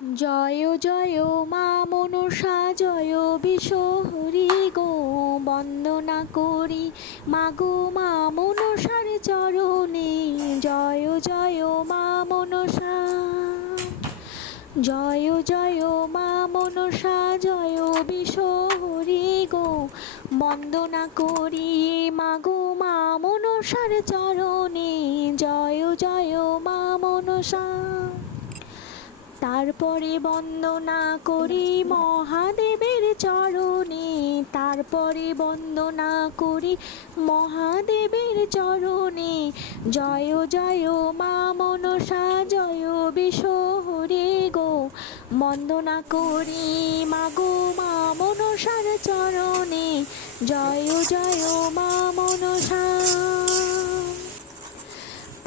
জয় জয় মা মনসা জয় বিশ্বহরি গো, বন্দনা করি মাগো মা মনসার চরণে। জয় জয় মা মনসা, জয় জয় মা মনসা জয় বিশ্বহরি গো, বন্দনা করি মাগো মা মনসার চরণে। জয় জয় মা মনসা। তারপরে বন্দনা করি মহাদেবের চরণে, তারপরে বন্দনা করি মহাদেবের চরণে। জয় জয় মা মনসা জয় বিশ্বহরি গো, বন্দনা করি মাগো মা মনসার চরণে। জয় জয় মা মনসা।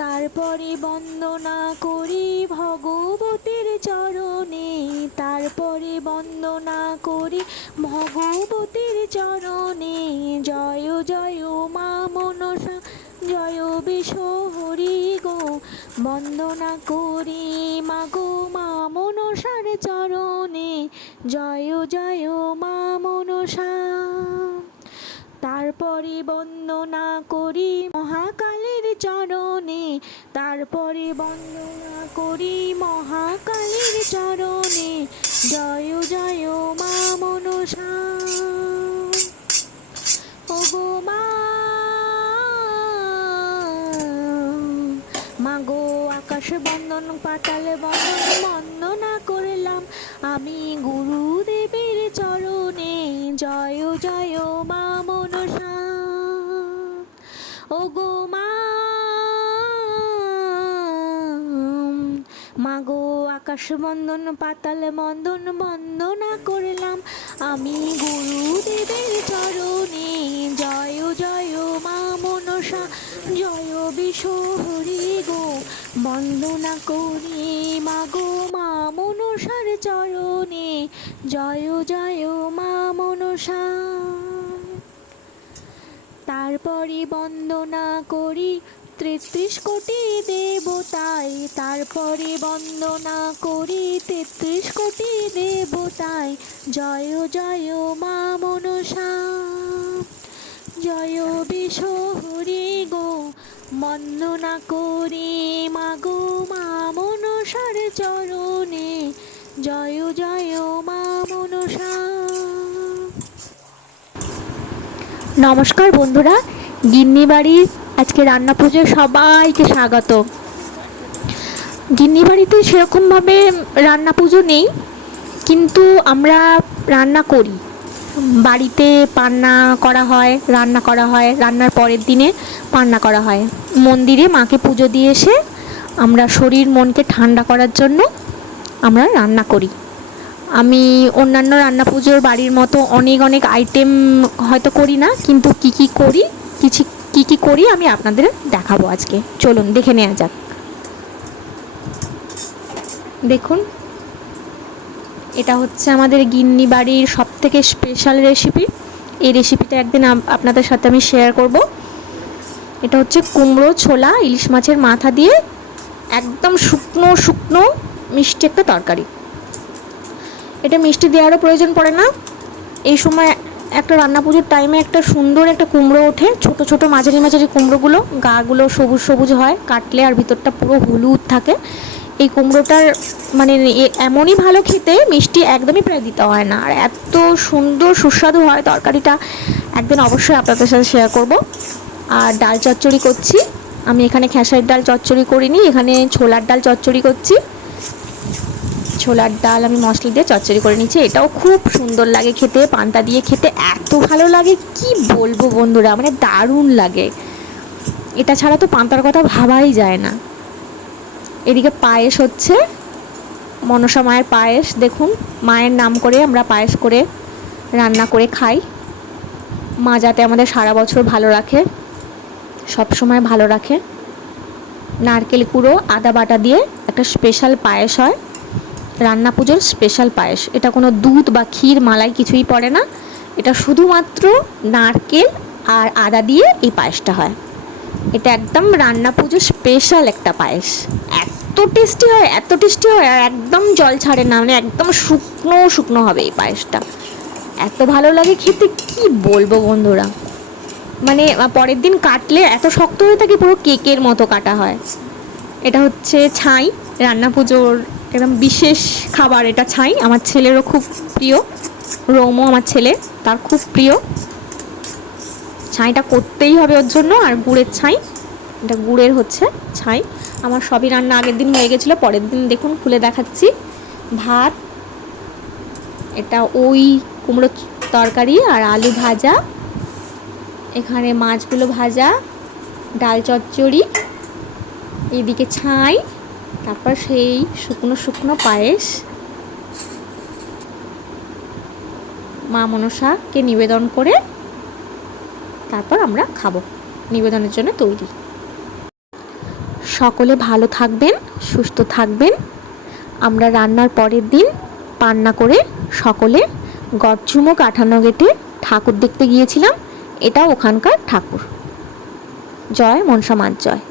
তারপরে বন্দনা করি ভগবতীর চরণে, তারপরে বন্দনা করি ভগবতীর চরণে। জয় জয় মা মনসা জয় বিশ্বহরি গো, বন্দনা করি মাগো মা মনসার চরণে। জয় জয় মা মনসা। তারপরে বন্দনা করি মহাকালের চরণে, তারপরে বন্দনা করি মহাকালের চরণে। জয় জয় মা মনসা। ওগো মা, মাগো আকাশ বন্দন পাতাল বন্দন বন্দনা করলাম আমি গুরুদেবের চরণে। জয় জয় মা মনসা। ওগো মা, মাগো আকাশ বন্দন পাতাল বন্দন বন্দনা করলাম আমি গুরুদেবের চরণে। জয় জয় মা মনসা জয় বিশ্বহরি গো, বন্দনা করি মাগো মা মনসার চরণে। জয় জয় মা মনসা। তারপরে বন্দনা করি 33 কোটি দেবতায়, তারপরে বন্দনা করি 33 কোটি দেবতায়। জয় জয় মা মনসা জয় বিশ্বহরি গো, বন্দনা করি মাগো মা মনসার চরণে। জয় জয় মা মনসা। নমস্কার বন্ধুরা, গিন্নি বাড়ির আজকে রান্না পুজোয় সবাইকে স্বাগত। গিন্নি বাড়িতে সেরকমভাবে রান্না পুজো নেই, কিন্তু আমরা রান্না করি। বাড়িতে পান্না করা হয়, রান্না করা হয়, রান্নার পরের দিনে পান্না করা হয়। মন্দিরে মাকে পুজো দিয়ে এসে আমরা শরীর মনকে ঠান্ডা করার জন্য আমরা রান্না করি। আমি অন্যান্য রান্না পুজোর বাড়ির মতো অনেক অনেক আইটেম হয়তো করি না, কিন্তু কি কি করি আমি আপনাদের দেখাবো আজকে। চলুন দেখে নেওয়া যাক। দেখুন, এটা হচ্ছে আমাদের গিন্নি বাড়ির সবথেকে স্পেশাল রেসিপি। এই রেসিপিটা একদিন আপনাদের সাথে আমি শেয়ার করব। এটা হচ্ছে কুমড়ো ছোলা ইলিশ মাছের মাথা দিয়ে একদম শুকনো শুকনো মিষ্টি একটা তরকারি। এটা মিষ্টি দেওয়ারও প্রয়োজন পড়ে না। এই সময় একটা রান্না পুজোর টাইমে একটা সুন্দর একটা কুমড়ো ওঠে, ছোট ছোট মাঝারি মাঝারি কুমড়োগুলো, গাগুলো সবুজ সবুজ হয়, কাটলে আর ভিতরটা পুরো হলুদ থাকে। এই কুমড়োটার মানে এমনই ভালো খেতে, মিষ্টি একদমই প্রায় দিতে হয় না, আর এত সুন্দর সুস্বাদু হয় তরকারিটা। একদিন অবশ্যই আপনাদের সাথে শেয়ার করব। আর ডাল চচ্চড়ি করছি আমি। এখানে খেসারির ডাল চচ্চড়ি করিনি, এখানে ছোলার ডাল চচ্চড়ি করছি। ছোলার ডাল আমি মশলা দিয়ে চচ্চড়ি করে নিচ্ছি। এটাও খুব সুন্দর লাগে খেতে, পান্তা দিয়ে খেতে এত ভালো লাগে কি বলবো বন্ধুরা, মানে দারুণ লাগে। এটা ছাড়া তো পান্তার কথা ভাবাই যায় না। এদিকে পায়েস হচ্ছে, মনসা মায়ের পায়েস। দেখুন, মায়ের নাম করে আমরা পায়েস করে রান্না করে খাই। মা যাতে আমাদের সারা বছর ভালো রাখে, সব সময় ভালো রাখে। নারকেল কুড়ো আদা বাটা দিয়ে একটা স্পেশাল পায়েস হয়, রান্না পুজোর স্পেশাল পায়েস। এটা কোনো দুধ বা ক্ষীর মালাই কিছুই পড়ে না, এটা শুধুমাত্র নারকেল আর আদা দিয়ে এই পায়েসটা হয়। এটা একদম রান্না পুজোর স্পেশাল একটা পায়েস, এত এত টেস্টি হয়, আর একদম জল ছাড়ে না, মানে একদম শুকনো শুকনো হবে এই পায়েসটা, এত ভালো লাগে খেতে কি বলবো বন্ধুরা। মানে পরের দিন কাটলে এত শক্ত হয়ে থাকে, পুরো কেকের মতো কাটা হয়। এটা হচ্ছে ছাই, রান্না পুজোর একদম বিশেষ খাবার এটা ছাই, আমার ছেলেরও খুব প্রিয়, রোমও আমার ছেলে, তার খুব প্রিয়। ছাইটা করতেই হবে ওর জন্য, আর গুড়ের ছাই, এটা গুড়ের হচ্ছে ছাই। আমার সবই রান্না আগের দিন হয়ে গেছিলো, পরের দিন দেখুন খুলে দেখাচ্ছি। ভাত, এটা ওই কুমড়ো তরকারি আর আলু ভাজা, এখানে মাছগুলো ভাজা, ডাল চচ্চড়ি, এদিকে ছাই, তারপর সেই শুকনো শুকনো পায়েস। মা মনসাকে নিবেদন করে তারপর আমরা খাবো, নিবেদনের জন্য তৈরি। সকলে ভালো থাকবেন, সুস্থ থাকবেন। আমরা রান্নার পরের দিন পান্না করে সকলে গড়চুমো কাঠানো গেটে ঠাকুর দেখতে গিয়েছিলাম, এটাও ওখানকার ঠাকুর। জয় মনসা মার জয়।